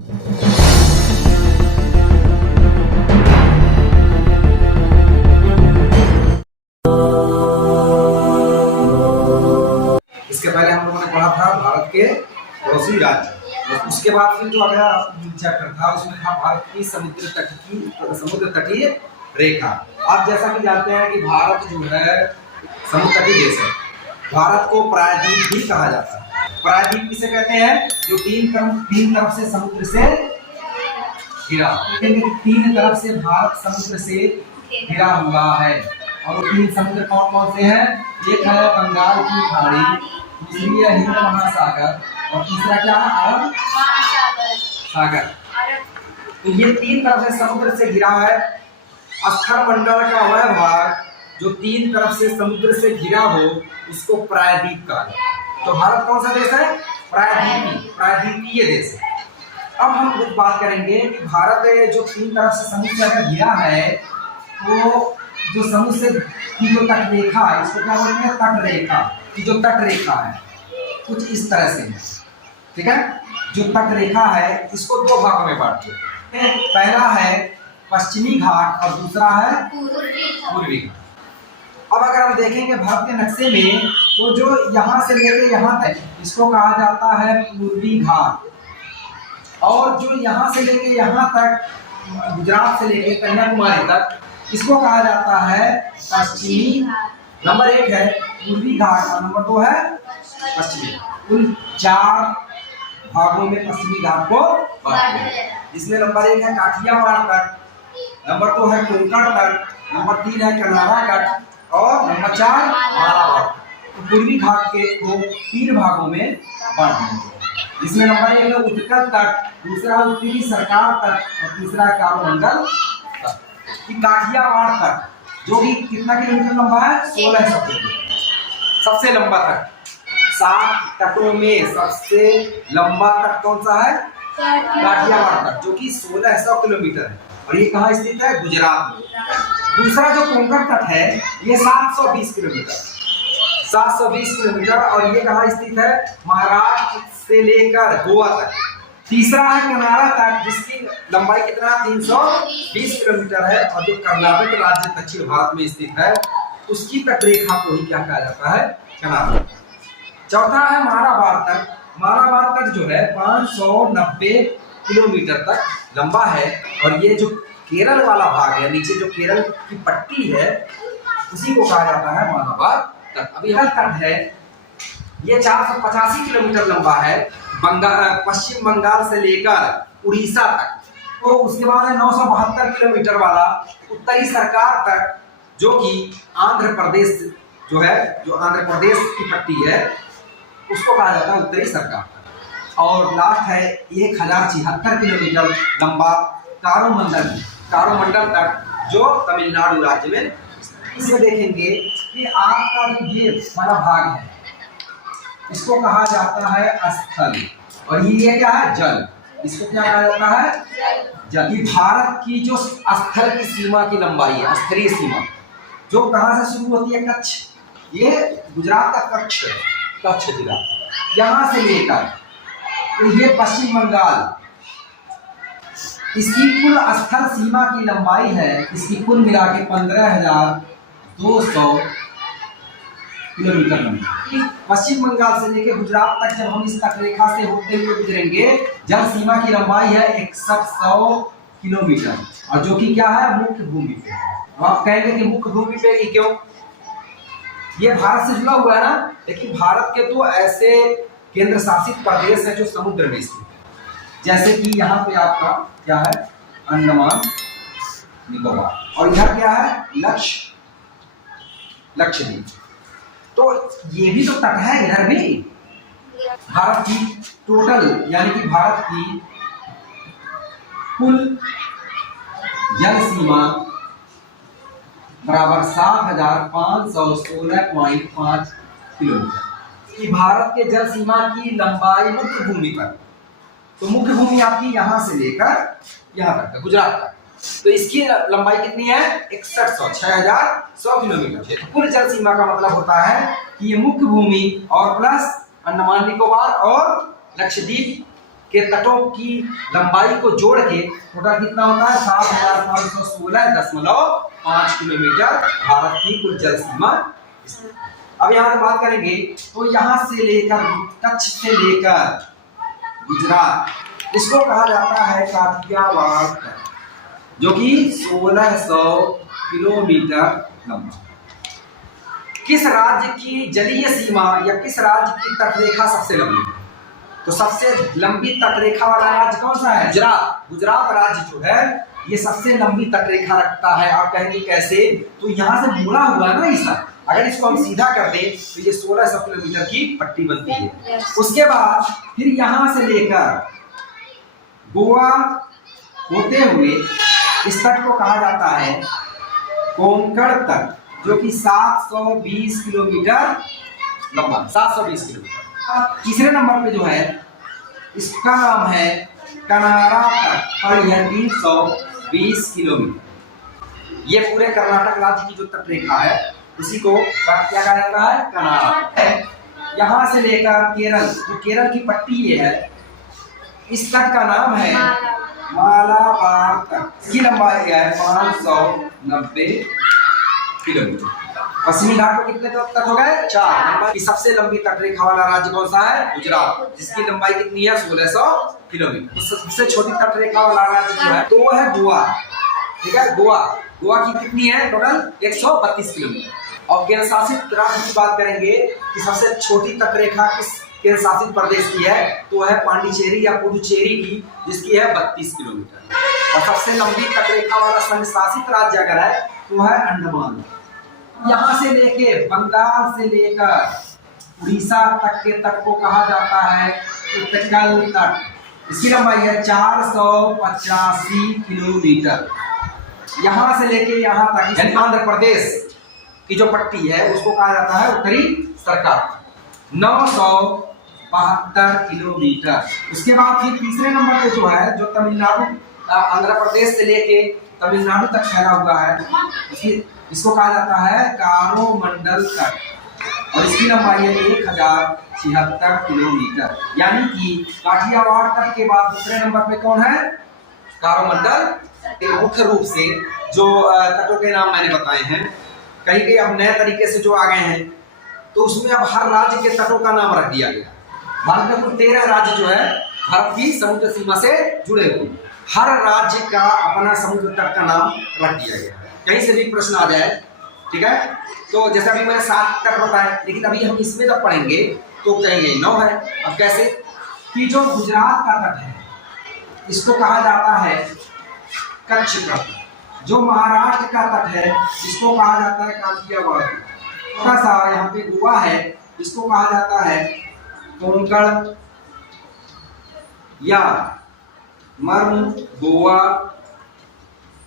इसके पहले हम लोगों ने पढ़ा था भारत के पड़ोसी राज्य, उसके बाद फिर जो अगला चैप्टर था उसमें था भारत की समुद्र तटीय रेखा। आप जैसा कि जानते हैं कि भारत जो है समुद्र तटीय देश है। भारत को प्रायद्वीप भी कहा जाता है। प्रायद्वीप किसे कहते हैं? जो तीन तरफ से समुद्र से घिरा, तीन तरफ से भारत समुद्र से घिरा हुआ है। और वो तीन समुद्र कौन कौन से हैं? एक है बंगाल की खाड़ी, दूसरी है हिंद महासागर और तीसरा क्या है? अरब सागर। तो ये तीन तरफ से समुद्र से घिरा है। स्थल मंडल का वह भाग जो तीन तरफ से समुद्र से घिरा हो उसको प्रायद्वीप कहा जाता है। तो भारत कौन सा देश है? प्रायद्वीपीय देश है। अब हम कुछ बात करेंगे कि भारत जो तीन तरफ से समुद्र से घिरा है, तो जो समुद्र से की जो तट रेखा है इसको क्या बोलेंगे? तट रेखा की जो तट रेखा है कुछ इस तरह से है, ठीक है। जो तट रेखा है इसको दो भागों में बांटते हैं। पहला है पश्चिमी घाट और दूसरा है पूर्वी घाट। अब अगर हम देखेंगे भारत के नक्शे में तो जो यहाँ से लेकर यहाँ तक इसको कहा जाता है पूर्वी घाट, और जो यहाँ से लेके यहाँ तक गुजरात से लेके कन्याकुमारी तक इसको कहा जाता है पश्चिमी। नंबर 1 है पूर्वी घाट और नंबर 2 है पश्चिमी। कुल 4 भागों में पश्चिमी घाट को बांटा है, जिसमें नंबर 1 है काठियावाड़ तट, नंबर 2 है कोंकण तट, नंबर 3 है कर्नारा तट और नंबर 4 मालाबार। तो पूर्वी घाट के को 3 भागों में बांट दिया गया, जिसमें नंबर 1 है उत्कल तट, दूसरा उत्तरी सरकार तट और तीसरा कारोमंडल तट। काठियावाड़ तट जो कि कितना किलोमीटर लंबा है? 1600 किलोमीटर, सबसे लंबा तट। 7 तटों में सबसे लंबा तट कौन सा है? काठियावाड़ तट, जो कि 1600 किलोमीटर है और ये कहाँ स्थित है? गुजरात में। दूसरा जो कोंकण तट है ये 720 किलोमीटर और ये कहाँ स्थित है? महाराष्ट्र से लेकर गोवा तक। तीसरा है कर्नारा तट जिसकी लंबाई कितना? 320 किलोमीटर है और जो कर्नाटक राज्य दक्षिण भारत में स्थित है उसकी तट रेखा को ही क्या कहा जाता है? कर्नारा। चौथा है मालाबार तट। मालाबार तट जो है 590 किलोमीटर तक लंबा है और ये जो केरल वाला भाग है, नीचे जो केरल की पट्टी है उसी को कहा जाता है मालाबार तट। अब यह तट है ये 485 किलोमीटर लंबा है, पश्चिम बंगाल से लेकर उड़ीसा तक। तो उसके बाद है 972 किलोमीटर वाला उत्तरी सरकार तक, जो कि आंध्र प्रदेश जो है, जो आंध्र प्रदेश की पट्टी है उसको कहा जाता है उत्तरी सरकार तक। और लास्ट है 1076 किलोमीटर लंबा कारोमंडल तक, जो तमिलनाडु राज्य में। इसे देखेंगे कि आपका जो ये वाला भाग है इसको कहा जाता है स्थल और ये क्या है? जल। इसको क्या कहा जाता है? जल। ये भारत की जो स्थल की सीमा की लंबाई है, स्थलीय सीमा, जो कहाँ से शुरू होती है? कच्छ। ये गुजरात का कच्छ जिला, यहाँ से लेकर तो ये पश्चिम बंगाल, इसकी कुल स्थल सीमा की लंबाई है, इसकी कुल मिला के 15,200 किलोमीटर लंबी। पश्चिम बंगाल से लेकर गुजरात तक जब हम इस तट रेखा से होते हुए गुजरेंगे, जल सीमा की लंबाई है 6100 किलोमीटर और जो कि क्या है? मुख्य भूमि पे। अब आप कहेंगे कि मुख्य भूमि पे ही क्यों? ये भारत से जुड़ा हुआ है ना, लेकिन भारत के तो ऐसे केंद्र शासित प्रदेश है जो समुद्र में स्थित है, जैसे कि यहाँ पे आपका क्या है? अंडमान निकोबार और इधर क्या है? लक्षद्वीप। तो ये भी तो तट है, इधर भी। भारत की टोटल यानी कि भारत की कुल जल सीमा बराबर 7516.5 किलोमीटर। भारत के जल सीमा की लंबाई मुख्य भूमि पर, तो मुख्य भूमि आपकी यहाँ से लेकर यहाँ तक गुजरात तक, तो इसकी लंबाई कितनी है? 6100 किलोमीटर। कुल जल सीमा का मतलब होता है कि ये मुख्य भूमि और प्लस अंडमान निकोबार और लक्षद्वीप के तटों की लंबाई को जोड़ के टोटल कितना होता है 7516.5 किलोमीटर भारत की कुल जल सीमा। अब यहाँ बात करेंगे तो यहाँ से लेकर कच्छ से लेकर गुजरात इसको कहा जाता है काठियावाड़ तट, जो कि 1600 किलोमीटर लंबा। किस राज्य की जलीय सीमा या किस राज्य की तटरेखा सबसे लंबी है? तो सबसे लंबी तटरेखा वाला राज्य कौन सा है? गुजरात। गुजरात राज्य जो है ये सबसे लंबी तटरेखा रखता है। आप कहेंगे कैसे? तो यहाँ से मुड़ा हुआ है ना ऐसा, अगर इसको हम सीधा कर दें तो ये 1600 किलोमीटर की पट्टी बनती है। उसके बाद फिर यहाँ से लेकर गोवा होते हुए इस तट को कहा जाता है कोंकण तट, जो कि 720 किलोमीटर लंबा, 720 किलोमीटर। तीसरे नंबर पे जो है इसका नाम है कनारा तट और यह 320 किलोमीटर। ये पूरे कर्नाटक राज्य की जो तटरेखा है उसी को क्या कहा जाता है? कनारा। यहाँ से लेकर केरल, जो केरल की पट्टी ये है, इस तट का नाम है मालाबार तट। इसकी लंबाई है 590 किलोमीटर। पश्चिमी घाट को कितने तट हो गए? 4। सबसे लंबी तटरेखा वाला राज्य कौन सा है? गुजरात, जिसकी लंबाई कितनी है? 1600 किलोमीटर। सबसे छोटी तटरेखा वाला राज्य जो है तो वो है गोवा। ठीक है, गोवा की कितनी है? Total 132 kilometre. और केंद्र शासित राज्य की बात करेंगे कि सबसे छोटी तटरेखा किस केंद्र शासित प्रदेश की है? तो है पांडिचेरी या पुडुचेरी की, जिसकी है 32 किलोमीटर। और सबसे लंबी तटरेखा वाला संघ शासित राज्य अगर है तो है अंडमान। यहाँ से लेके बंगाल से लेकर उड़ीसा तक के तट को कहा जाता है उत्कल तट। इसकी लंबाई है 485 किलोमीटर। यहाँ से लेके यहाँ तक यानी आंध्र प्रदेश की जो पट्टी है उसको कहा जाता है उत्तरी सरकार, 972 किलोमीटर। उसके बाद फिर तीसरे नंबर पे जो है, जो तमिलनाडु आंध्र प्रदेश से लेके तमिलनाडु तक फैला हुआ है, इसको कहा जाता है कारोमंडल तट और इसकी लंबाई है 1076 किलोमीटर। यानी कि काठियावाड़ तट के बाद दूसरे नंबर पे कौन है? कारोमंडल। मुख्य रूप से जो तटों के नाम मैंने बताए हैं, कहीं कहीं अब नए तरीके से जो आ गए हैं तो उसमें अब हर राज्य के तटों का नाम रख दिया गया। भारत में कुल 13 राज्य जो है भारत की समुद्र सीमा से जुड़े हुए, हर राज्य का अपना समुद्र तट का नाम रख दिया गया। कहीं से भी प्रश्न आ जाए, ठीक है, तो जैसा भी मैंने 7 तट बताया, लेकिन अभी हम इसमें जब पढ़ेंगे तो कहेंगे 9 है। अब कैसे? कि जो गुजरात का तट है इसको कहा जाता है कच्छ का, जो महाराष्ट्र का तट है इसको कहा जाता है काठियावाड़। थोड़ा सा यहाँ पे गोवा है, इसको कहा जाता है कोंकण या मर्म गोवा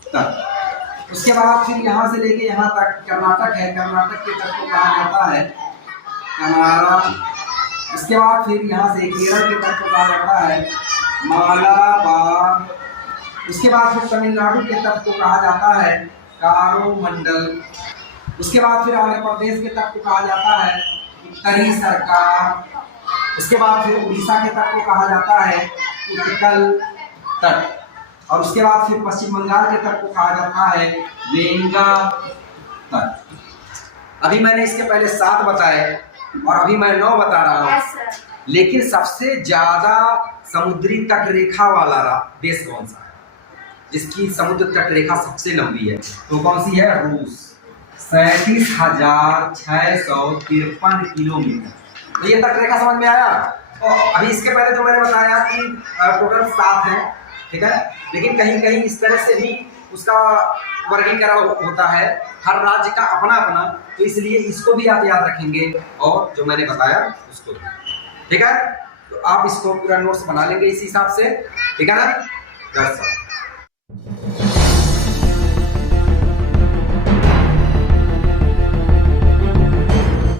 तट। उसके बाद फिर यहाँ से लेके यहाँ तक कर्नाटक है, कर्नाटक के तट को कहा जाता है कनारा। इसके बाद फिर यहाँ से केरल के तट को कहा जाता है मालाबार। उसके बाद फिर तमिलनाडु के तट को कहा जाता है कारोमंडल। उसके बाद फिर आंध्र प्रदेश के तट को कहा जाता है उत्तरी सरकार। उसके बाद फिर उड़ीसा के तट को कहा जाता है उत्कल तट। और उसके बाद फिर पश्चिम बंगाल के तट को कहा जाता है वेंगा तट। अभी मैंने इसके पहले 7 बताए और अभी मैं 9 बता रहा हूँ। लेकिन सबसे ज्यादा समुद्री तट रेखा वाला देश कौन सा है, जिसकी समुद्र तट रेखा सबसे लंबी है? तो कौन सी है? रूस, 37,653 किलोमीटर। तो ये तट रेखा समझ में आया। तो अभी इसके पहले जो मैंने बताया कि टोटल 7 है, ठीक है, लेकिन कहीं कहीं इस तरह से भी उसका वर्गीकरण होता है, हर राज्य का अपना अपना, तो इसलिए इसको भी आप याद रखेंगे और जो मैंने बताया उसको भी, ठीक है। तो आप इसको पूरा नोट्स बना लेंगे इस हिसाब से, ठीक है ना।